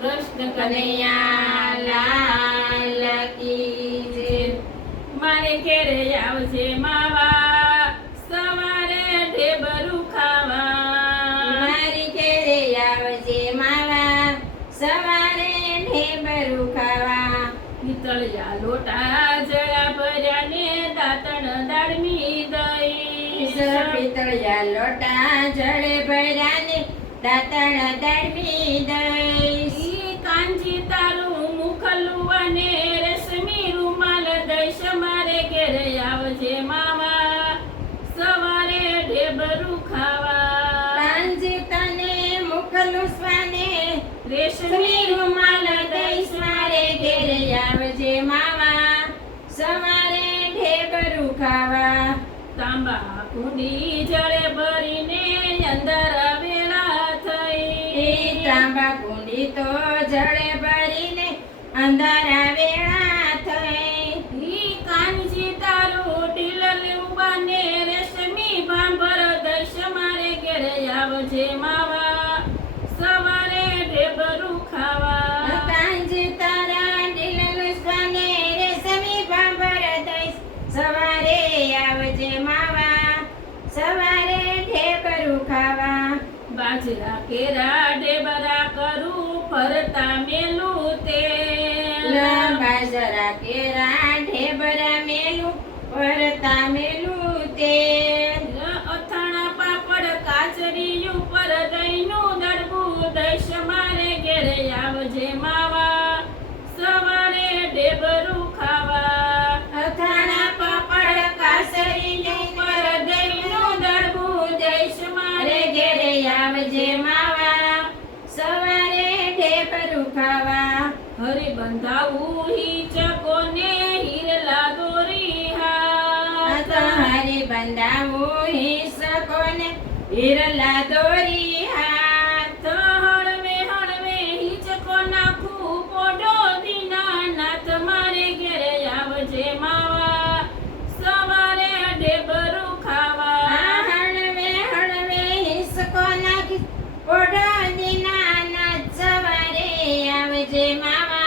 કૃષ્ણ કનૈયા લાલ કી જે મારે ઘેરે આવજે માવા સવારે ઢેબરું ખાવા. મારી ઘેરે આવજે માવા સવારે ઢેબરું ખાવા. પિતળિયા લોટા જળા ભર્યા ને દાંતણ દાળમી દઈ. પિતળિયા લોટા જળે ભર્યા ને દાંતણ દાળમી દઈશ ઢેબરું ખાવા. કાંજી તને મોકલું સ્વાને રેશમી રૂમાલ દઈશ મારે ઘેરે આવજે માવા. સવારે ઢેબરું ખાવા. તાંબા કુંડી જળે ભરીને અંદર વેળા થઈ. તાંબા કુંડી તો જળે ભરીને અંધારા વેળા આવજે માવા સવારે ઢેબરું ખાવા કાંજી તારા ઢીલલું સ્વાને રેશમી ભાંભર દઈશ સવારે આવજે માવા સવારે ઢેબરું ખાવા બાજરા કેરા ઢેબરા કરું ફરતા મેલું તેલ બાજરા કેરા ઢેબરા મેલું પરતા મેલું તેલ આવજે માવા, સવારે ઢેપ ખાવા હરે બંધાવું હિચકોને હિરલા દોરી હા તમારે બંધાવું હિસકોને હિરલા દોરી હિસકો નાના સવારે આવજે મા